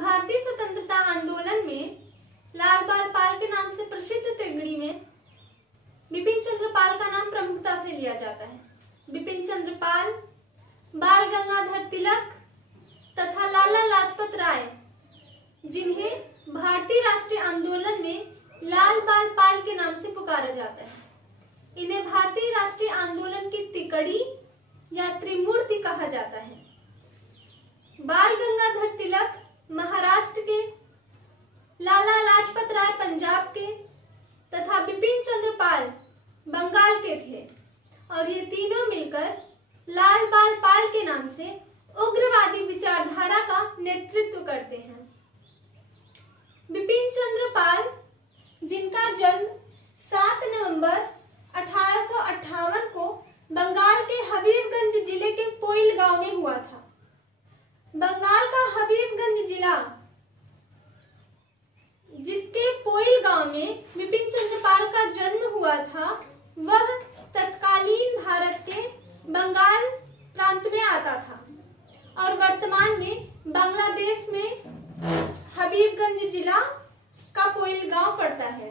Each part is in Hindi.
भारतीय स्वतंत्रता आंदोलन में लाल बाल पाल के नाम से प्रसिद्ध तिगड़ी में बिपिन चंद्र पाल का नाम प्रमुखता से लिया जाता है। बिपिन चंद्र पाल, बाल गंगाधर तिलक तथा लाला लाजपत राय, जिन्हें भारतीय राष्ट्रीय आंदोलन में लाल बाल पाल के नाम से पुकारा जाता है, इन्हें भारतीय राष्ट्रीय आंदोलन की तिकड़ी या त्रिमूर्ति कहा जाता है। बाल गंगाधर तिलक महाराष्ट्र के, लाला लाजपत राय पंजाब के तथा बिपिन चंद्र पाल बंगाल के थे और ये तीनों मिलकर लाल बाल पाल के नाम से उग्रवादी विचारधारा का नेतृत्व करते हैं। बिपिन चंद्र पाल, जिनका जन्म 7 नवंबर 1858 को बंगाल के हबीबगंज जिले के पोइल गांव में हुआ था। बंगाल का हबीबगंज जिला, जिसके पोइल गांव में बिपिन चंद्र पाल का जन्म हुआ था, वह तत्कालीन भारत के बंगाल प्रांत में आता था और वर्तमान में बांग्लादेश में हबीबगंज जिला का पोइल गांव पड़ता है।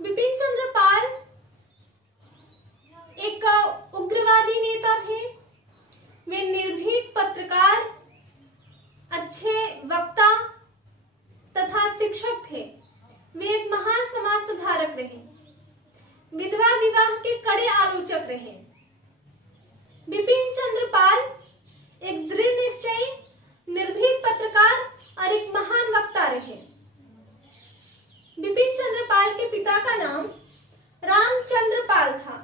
बिपिन चंद्र पाल एक उग्रवादी नेता थे। वे निर्भीक पत्रकार, अच्छे वक्ता तथा शिक्षक थे। वे एक महान समाज सुधारक रहे, विधवा विवाह के कड़े आलोचक रहे। बिपिन चंद्र पाल एक दृढ़ निश्चयी, निर्भीक पत्रकार और एक महान वक्ता रहे। बिपिन चंद्र पाल के पिता का नाम रामचंद्र पाल था।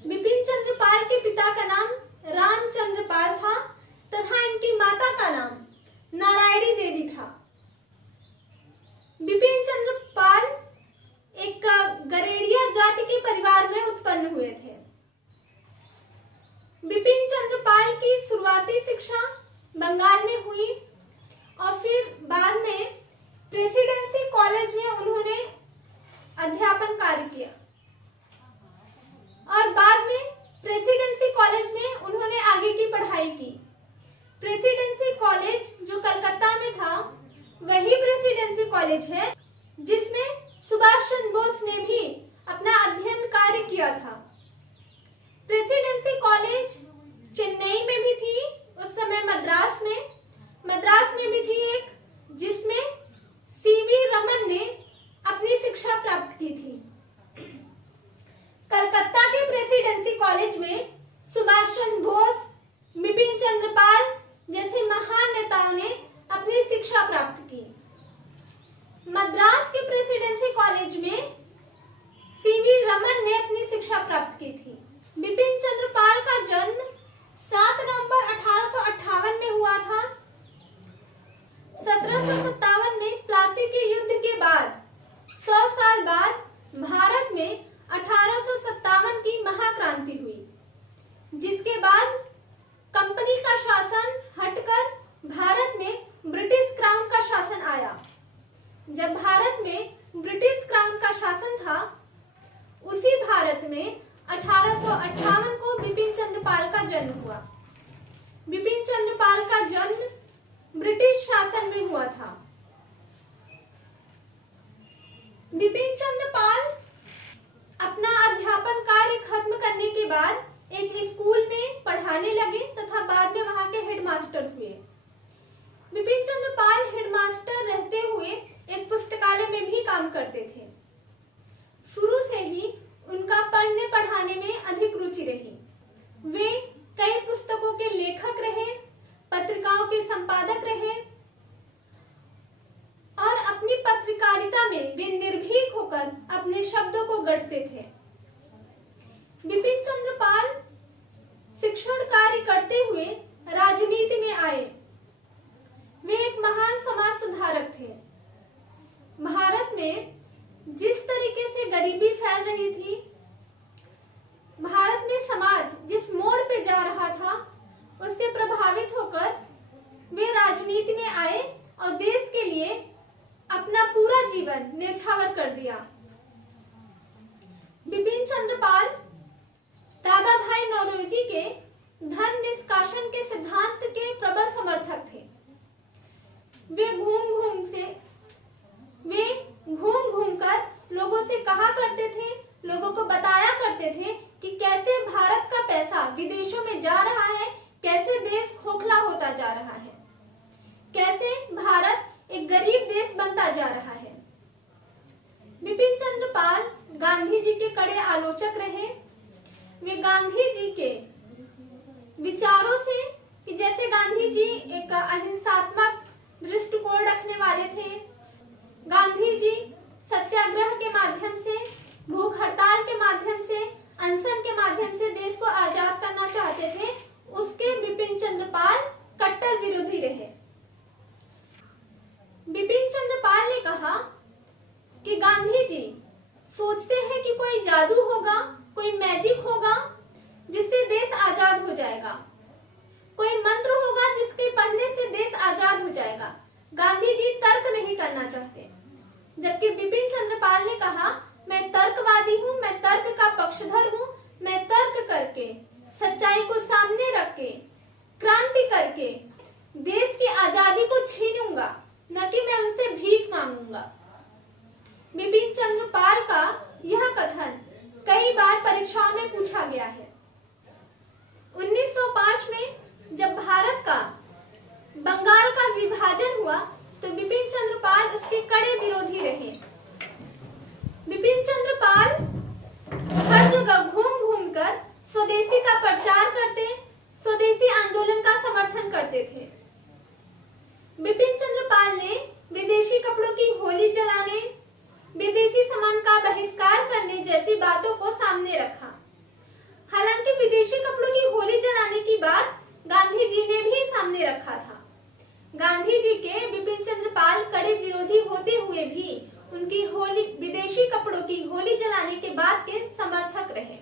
बिपिन चंद्र पाल के पिता का नाम रामचंद्र पाल था तथा इनकी माता का नाम नारायणी देवी था। बिपिन चंद्र पाल एक गरेड़िया जाति के परिवार में उत्पन्न हुए थे। बिपिन चंद्र पाल की शुरुआती शिक्षा बंगाल में हुई और फिर बाद में प्रेसिडेंसी कॉलेज में उन्होंने अध्यापन कार्य किया और बाद में प्रेसिडेंसी कॉलेज में उन्होंने आगे की पढ़ाई की। प्रेसिडेंसी कॉलेज जो कलकत्ता में था, वही प्रेसिडेंसी कॉलेज है जिसमें सुभाष चंद्र बोस ने भी अपना अध्ययन कार्य किया था। प्रेसिडेंसी कॉलेज चेन्नई में भी थी, उस समय मद्रास में भी थी एक, जिसमें सीवी रमन ने अपनी शिक्षा प्राप्त की थी। कलकत्ता के प्रेसिडेंसी कॉलेज में सुभाष चंद्र बोस, बिपिन चंद्र पाल जैसे महान नेताओं ने अपनी शिक्षा प्राप्त की। मद्रास के प्रेसिडेंसी कॉलेज में सीवी रमन ने अपनी शिक्षा प्राप्त की थी। बिपिन चंद्र पाल का जन्म 7 नवंबर 1858 में हुआ था। 1757 में प्लासी के युद्ध के बाद 100 साल बाद भारत में 1857 की महाक्रांति हुई, जिसके बाद कंपनी का शासन हटकर भारत में ब्रिटिश क्राउन का शासन आया। जब भारत में ब्रिटिश क्राउन का शासन था, उसी भारत में 1858 को बिपिन चंद्र पाल का जन्म हुआ। बिपिन चंद्र पाल का जन्म ब्रिटिश शासन में हुआ था। बिपिन चंद्र पाल अपना अध्यापन कार्य खत्म करने के बाद एक स्कूल में पढ़ाने लगे तथा बाद में वहां के हेडमास्टर हुए। बिपिन चंद्र पाल हेडमास्टर रहते हुए एक पुस्तकालय में भी काम करते थे। शुरू से ही उनका पढ़ने पढ़ाने में अधिक रुचि रही। वे कई पुस्तकों के लेखक रहे, पत्रिकाओं के संपादक रहे और अपनी पत्रकारिता में वे निर्भीक होकर अपने शब्दों को गढ़ते थे। बिपिन चंद्र पाल शिक्षण कार्य करते हुए राजनीति में आए। वे एक महान समाज सुधारक थे। भारत में जिस तरीके से गरीबी फैल रही थी, भारत में समाज जिस मोड़ पे जा रहा था, उससे प्रभावित होकर वे राजनीति में आए और देश के लिए अपना पूरा जीवन न्यौछावर कर दिया। बिपिन चंद्र पाल दादा भाई नौरोजी के धन निष्कासन के सिद्धांत के प्रबल समर्थक थे। जा रहा है, कैसे भारत एक गरीब देश बनता जा रहा है। बिपिन चंद्र पाल गांधी जी के कड़े आलोचक रहे। वे गांधी जी के विचारों से, कि जैसे गांधी जी एक अहिंसात्मक दृष्टिकोण रखने वाले थे, गांधी जी सत्याग्रह के माध्यम से, भूख हड़ताल के माध्यम से, अनशन के माध्यम से देश को आजाद करना चाहते थे, उसके बिपिन चंद्र पाल कट्टर विरोधी रहे। बिपिन चंद्र पाल ने कहा कि गांधी जी सोचते हैं कि कोई जादू होगा, कोई मैजिक होगा जिससे देश आजाद हो जाएगा, कोई मंत्र होगा जिसके पढ़ने से देश आजाद हो जाएगा। गांधी जी तर्क नहीं करना चाहते, जबकि बिपिन चंद्र पाल ने कहा मैं तर्कवादी हूँ, मैं तर्क का पक्षधर हूँ, मैं तर्क करके, सच्चाई को सामने रख के, क्रांति करके देश की आजादी को छीनूंगा, न कि मैं उनसे भीख मांगूंगा। बिपिन चंद्र पाल का यह कथन कई बार परीक्षाओं में पूछा गया है। 1905 में जब भारत का बंगाल का विभाजन हुआ तो बिपिन चंद्र पाल उसके कड़े विरोधी रहे। बिपिन चंद्र पाल हर जगह घूम घूम कर स्वदेशी का प्रचार करते, स्वदेशी आंदोलन का समर्थन करते थे। बिपिन चंद्र पाल ने विदेशी कपड़ों की होली जलाने, विदेशी सामान का बहिष्कार करने जैसी बातों को सामने रखा। हालांकि विदेशी कपड़ों की होली जलाने की बात गांधी जी ने भी सामने रखा था। गांधी जी के बिपिन चंद्र पाल कड़े विरोधी होते हुए भी उनकी होली, विदेशी कपड़ों की होली जलाने के बात के समर्थक रहे।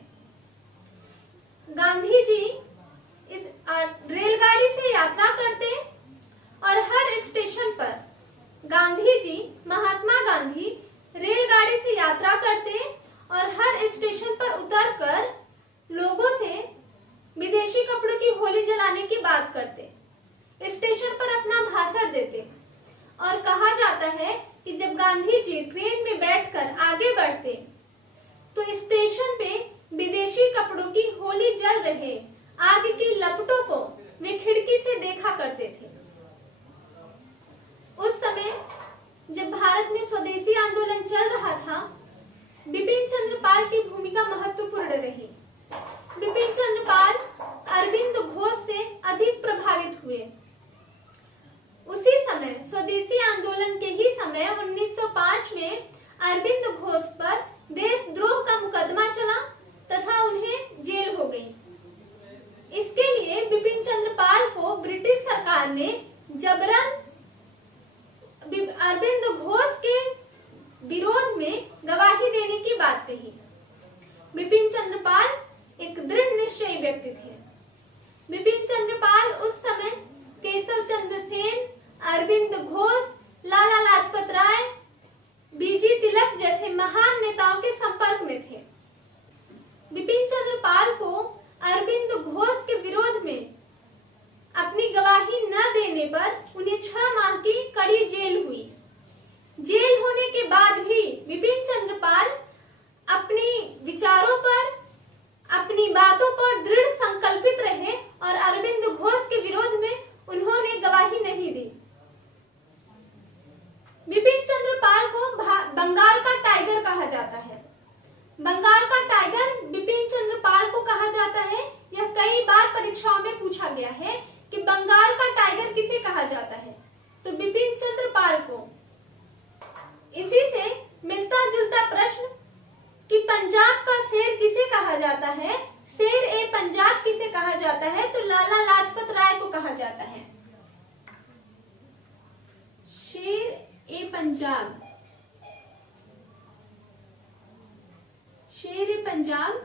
गांधी जी इस रेलगाड़ी से यात्रा करते और हर स्टेशन पर गांधी जी, महात्मा गांधी रेलगाड़ी से यात्रा करते और हर स्टेशन पर उतरकर लोगों से विदेशी कपड़ों की होली जलाने की बात करते, स्टेशन पर अपना भाषण देते। और कहा जाता है कि जब गांधी जी ट्रेन में बैठकर आगे बढ़ते तो स्टेशन पे विदेशी कपड़ों की होली जल रहे आग की लपटों को वे खिड़की से देखा करते थे। उस समय जब भारत में स्वदेशी आंदोलन चल रहा था, बिपिन चंद्र पाल की भूमिका महत्वपूर्ण रही। बिपिन चंद्र पाल अरविंद घोष से अधिक प्रभावित हुए। उसी समय स्वदेशी आंदोलन के ही समय 1905 में अरविंद घोष पर देशद्रोह का मुकदमा चला तथा उन्हें जेल हो गई। इसके लिए बिपिन चंद्र पाल को ब्रिटिश सरकार ने जबरन अरविंद घोष के विरोध में गवाही देने की बात कही। बिपिन चंद्र पाल एक दृढ़ निश्चयी व्यक्ति थे। बिपिन चंद्र पाल उस समय केशव चंद्र सेन, अरविंद घोष, लाला लाजपत राय, बीजी तिलक जैसे महान नेताओं के संपर्क में थे। बिपिन चंद्र पाल को अरविंद घोष के विरोध में अपनी गवाही न देने पर उन्हें 6 माह की कड़ी जेल हुई। जेल होने के बाद भी बिपिन चंद्र पाल अपनी विचारों पर, अपनी बातों पर दृढ़ संकल्पित रहे और अरविंद घोष के विरोध में उन्होंने गवाही नहीं दी। बिपिन चंद्र पाल को बंगाल का टाइगर कहा जाता है। बंगाल का टाइगर बिपिन चंद्र पाल को कहा जाता है। यह कई बार परीक्षाओं में पूछा गया है कि बंगाल का टाइगर किसे कहा जाता है, तो बिपिन चंद्र पाल को। इसी से मिलता जुलता प्रश्न कि पंजाब का शेर किसे कहा जाता है, शेर ए पंजाब किसे कहा जाता है, तो लाला लाजपत राय को कहा जाता है। शेर ए पंजाब, शेर ए पंजाब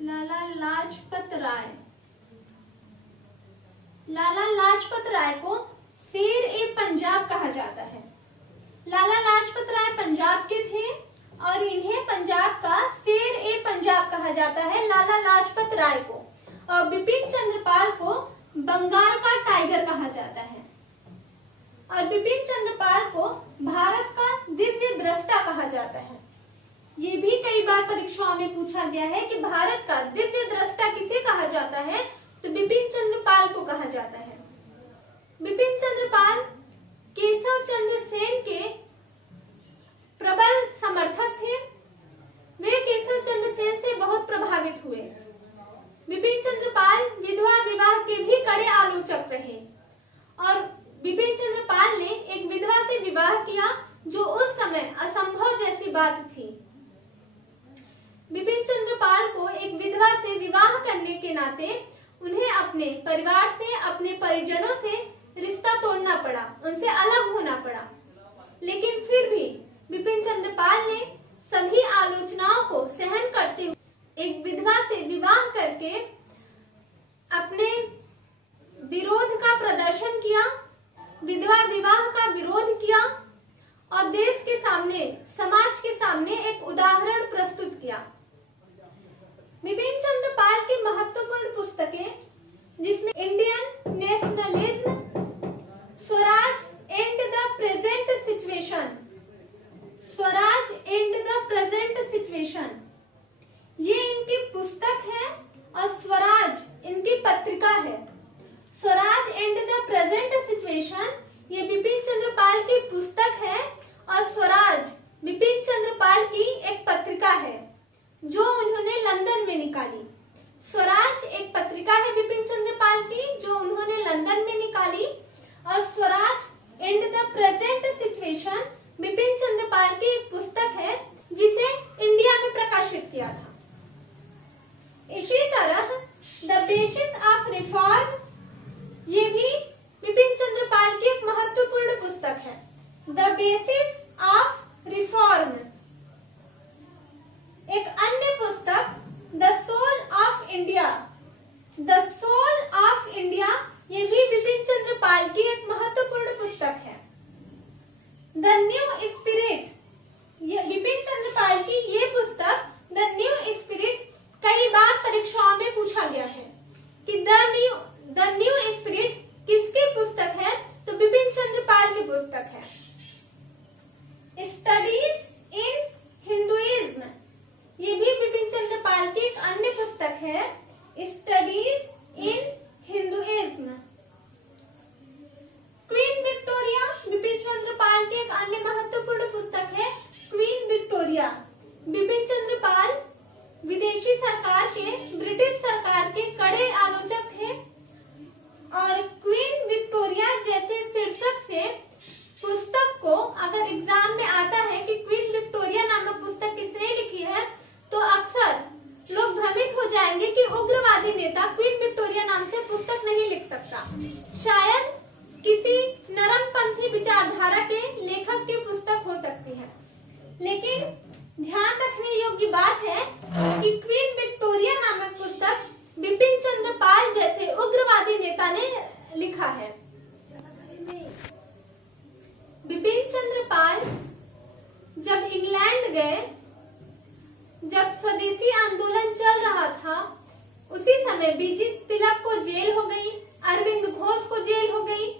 लाला लाजपत राय। लाला लाजपत राय को शेर ए पंजाब कहा जाता है। लाला लाजपत राय पंजाब के थे और इन्हें पंजाब का शेर ए पंजाब कहा जाता है, लाला लाजपत राय को। और बिपिन चंद्र पाल को बंगाल का टाइगर कहा जाता है और बिपिन चंद्र पाल को भारत का दिव्य दृष्टा कहा जाता है। ये भी कई बार परीक्षाओं में पूछा गया है कि भारत का दिव्य दृष्टा किसे कहा जाता है, तो बिपिन चंद्र पाल को कहा जाता है। बिपिन चंद्र पाल केशव चंद्र सेन के प्रबल समर्थक थे। वे केशव चंद्र सेन से बहुत प्रभावित हुए। बिपिन चंद्र पाल विधवा विवाह के भी कड़े आलोचक रहे और बिपिन चंद्र पाल ने एक विधवा से विवाह किया, जो उस समय असंभव जैसी बात थी। बिपिन चंद्र पाल को एक विधवा से विवाह करने के नाते उन्हें अपने परिवार से, अपने परिजनों से रिश्ता तोड़ना पड़ा, उनसे अलग होना पड़ा। लेकिन फिर भी बिपिन चंद्र पाल ने सभी आलोचनाओं को सहन करते हुए एक विधवा से विवाह करके अपने विरोध का प्रदर्शन किया, विधवा विवाह का विरोध किया और देश के सामने, समाज के सामने एक उदाहरण प्रस्तुत किया। बिपिन चंद्र पाल की महत्वपूर्ण पुस्तकें, जिसमें Indian nationalism, Swaraj and the present situation, Swaraj and the present situation, ये इनकी पुस्तक है और स्वराज इनकी पत्रिका है। Swaraj and the present situation ये बिपिन चंद्र पाल की पुस्तक है और स्वराज बिपिन चंद्र पाल की एक पत्रिका है जो उन्होंने लंदन में निकाली। स्वराज एक पत्रिका है बिपिन चंद्र पाल की जो उन्होंने लंदन में निकाली और Swaraj and the present situation Bipin Chandra Pal की एक पुस्तक है जिसे इंडिया में प्रकाशित किया था। इसी तरह द बेसिस ऑफ रिफॉर्म ये भी बिपिन चंद्र पाल की एक महत्वपूर्ण पुस्तक है। The basis of reform. एक अन्य पुस्तक the soul of India, the soul of India ये भी बिपिन चंद्र पाल की एक महत्वपूर्ण पुस्तक है। द न्यू स्पिरिट, ये बिपिन चंद्र पाल की ये पुस्तक द न्यू स्पिरिट कई बार परीक्षाओं में पूछा गया है कि द न्यू स्पिरिट किसकी पुस्तक है, तो बिपिन चंद्र पाल की पुस्तक है। स्टडीज इन हिंदुइज्म ये भी बिपिन चंद्र पाल की एक अन्य पुस्तक है। Studies in Hinduism. Queen Victoria Bipin Chandra Pal की एक अन्य महत्वपूर्ण पुस्तक है। Queen Victoria. बिपिन चंद्र पाल विदेशी सरकार के, ब्रिटिश सरकार के कड़े आलोचक थे और क्वीन विक्टोरिया जैसे शीर्षक से पुस्तक को अगर एग्जाम में आता है कि क्वीन विक्टोरिया नामक पुस्तक किसने लिखी है, तो अक्सर लोग भ्रमित हो जाएंगे कि उग्रवादी नेता क्वीन विक्टोरिया नाम से पुस्तक नहीं लिख सकता। शायद किसी नरमपंथी विचारधारा के लेखक की पुस्तक हो सकती है, लेकिन ध्यान रखने योग्य बात है कि क्वीन विक्टोरिया नामक पुस्तक बिपिन चंद्र पाल जैसे उग्रवादी नेता ने लिखा है। बिपिन चंद्र पाल जब इंग्लैंड गए, जब स्वदेशी आंदोलन चल रहा था, उसी समय बीजी तिलक को जेल हो गई, अरविंद घोष को जेल हो गई।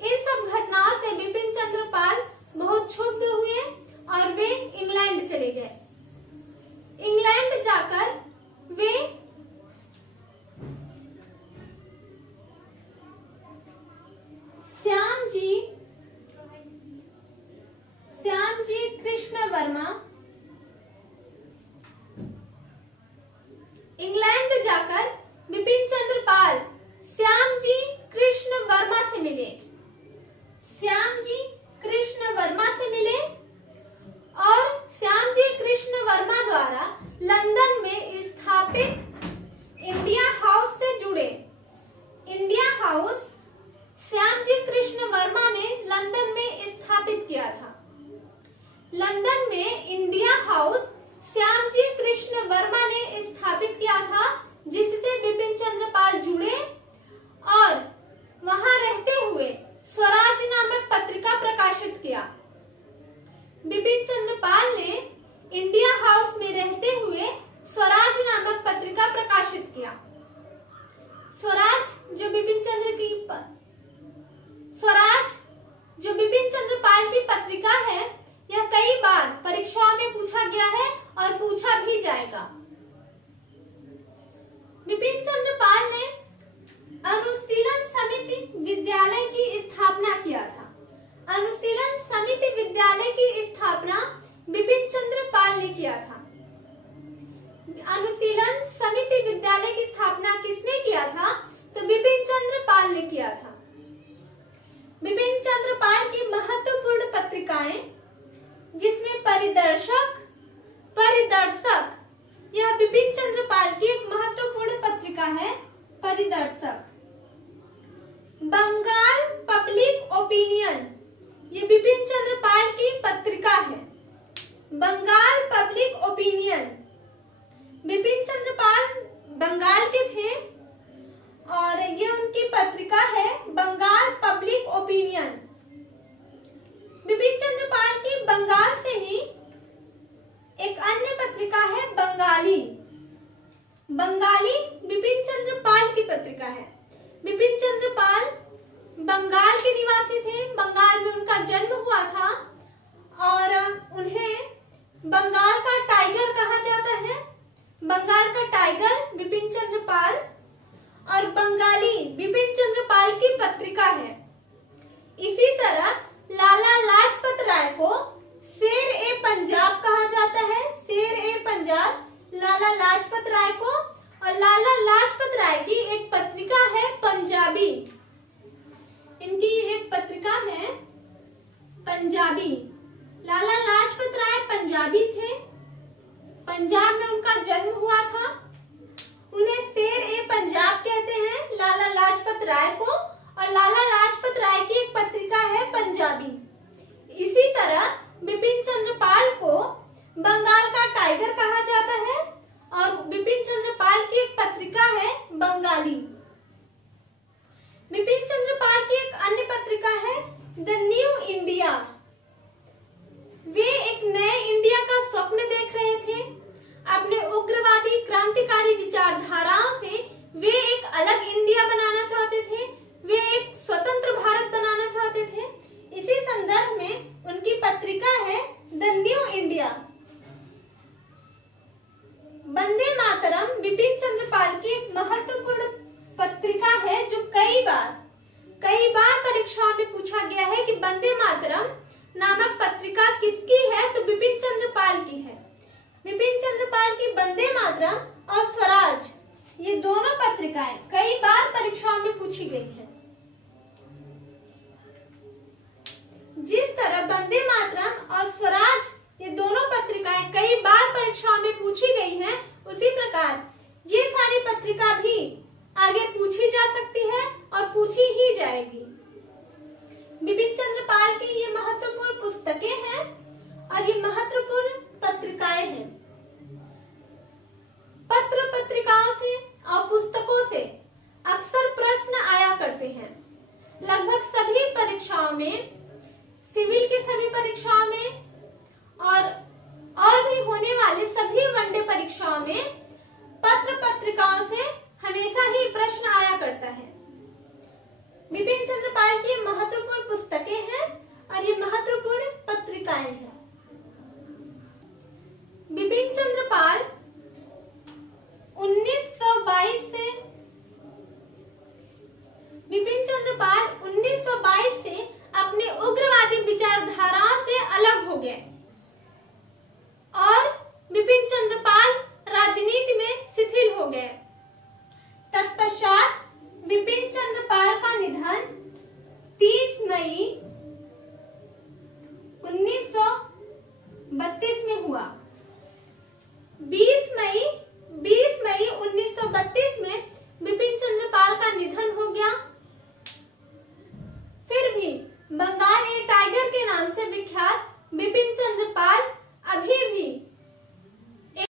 इन सब घटनाओं से बिपिन चंद्र पाल बहुत क्षुब्ध हुए और वे इंग्लैंड चले गए। इंग्लैंड जाकर वे श्याम जी कृष्ण वर्मा, इंग्लैंड जाकर बिपिन चंद्र पाल श्याम जी कृष्ण वर्मा से मिले। श्याम जी कृष्ण वर्मा से मिले और श्याम जी कृष्ण वर्मा द्वारा लंदन में स्थापित इंडिया हाउस से जुड़े। इंडिया हाउस श्याम जी कृष्ण वर्मा ने लंदन में स्थापित किया था। लंदन में इंडिया हाउस श्याम जी कृष्ण वर्मा ने स्थापित किया था, जिससे बिपिन चंद्र पाल जुड़े और वहां रहते हुए स्वराज नामक पत्रिका प्रकाशित किया। बिपिन चंद्र पाल ने इंडिया हाउस में रहते हुए स्वराज नामक पत्रिका प्रकाशित किया। स्वराज जो बिपिन चंद्र पाल की पत्रिका है, यह कई बार परीक्षाओं में पूछा गया है और पूछा भी जाएगा। बिपिन चंद्र पाल ने अनुशीलन समिति विद्यालय की स्थापना किया था। अनुशीलन समिति विद्यालय की स्थापना बिपिन चंद्र पाल ने किया था। अनुशीलन समिति विद्यालय की स्थापना किसने किया था? तो बिपिन चंद्र पाल ने किया था। बिपिन चंद्र पाल की महत्वपूर्ण पत्रिकाएं, जिसमें परिदर्शक, यह बिपिन चंद्र पाल की एक महत्वपूर्ण पत्रिका है। परिदर्शक, बंगाल पब्लिक ओपिनियन, ये बिपिन चंद्र पाल की पत्रिका है। बंगाल पब्लिक ओपिनियन, बिपिन चंद्र पाल बंगाल के थे और ये उनकी पत्रिका है बंगाल पब्लिक ओपिनियन। बिपिन चंद्र पाल की बंगाल से ही एक अन्य पत्रिका है बंगाली। बंगाली बिपिन चंद्र पाल की पत्रिका है। बिपिन चंद्र पाल बंगाल के निवासी थे। बंगाल में उनका जन्म हुआ था और उन्हें बंगाल का टाइगर कहा जाता है। बंगाल का टाइगर बिपिन चंद्र पाल और बंगाली बिपिन चंद्र पाल की पत्रिका है। इसी तरह लाला लाजपत राय को शेर ए पंजाब कहा जाता है। शेर ए पंजाब लाला लाजपत राय को, और लाला लाजपत राय की एक पत्रिका है पंजाबी। इनकी एक पत्रिका है पंजाबी। लाला लाजपत राय पंजाबी थे। पंजाब में उनका जन्म हुआ था। उन्हें शेर ए पंजाब कहते हैं लाला लाजपत राय को, और लाला लाजपत राय की एक पत्रिका है पंजाबी। इसी तरह बिपिन चंद्र पाल को बंगाल का टाइगर कहा जाता है और बिपिन चंद्र पाल की एक पत्रिका है बंगाली। बिपिन चंद्र पाल की एक अन्य पत्रिका है द न्यू इंडिया। वे एक नए इंडिया का स्वप्न देख रहे थे। अपने उग्रवादी क्रांतिकारी विचारधाराओं से वे एक अलग इंडिया बनाना चाहते थे। वे एक स्वतंत्र भारत बनाना चाहते थे। इसी संदर्भ में उनकी पत्रिका है the new India. Vande Mataram Bipin Chandra Pal की एक महत्वपूर्ण पत्रिका है जो कई बार परीक्षाओं में पूछा गया है कि वंदे मातरम नामक पत्रिका किसकी है? तो बिपिन चंद्र पाल की है। बिपिन चंद्र पाल की वंदे मातरम और स्वराज, ये दोनों पत्रिकाएं कई बार परीक्षाओं में पूछी गई है। जिस तरह वंदे मातरम और स्वराज ये दोनों पत्रिकाएं कई बार परीक्षाओं में पूछी गई हैं, उसी प्रकार ये सारी पत्रिका भी आगे पूछी जा सकती है और पूछी ही जाएगी। बिपिन चंद्र पाल की ये महत्वपूर्ण पुस्तकें हैं और ये महत्वपूर्ण पत्रिकाएं हैं। पत्र पत्रिकाओं से और पुस्तकों से अक्सर प्रश्न आया करते हैं। लगभग सभी परीक्षाओं में, सिविल के सभी परीक्षाओं में और भी होने वाले सभी वनडे परीक्षाओं में पत्र पत्रिकाओं से हमेशा ही प्रश्न आया करता है। बिपिन चंद्र पाल की महत्वपूर्ण पुस्तकें हैं और ये महत्वपूर्ण पत्रिकाएं हैं। बिपिन चंद्र पाल 1922 से अपने उग्रवादी विचारधाराओं से अलग हो गए।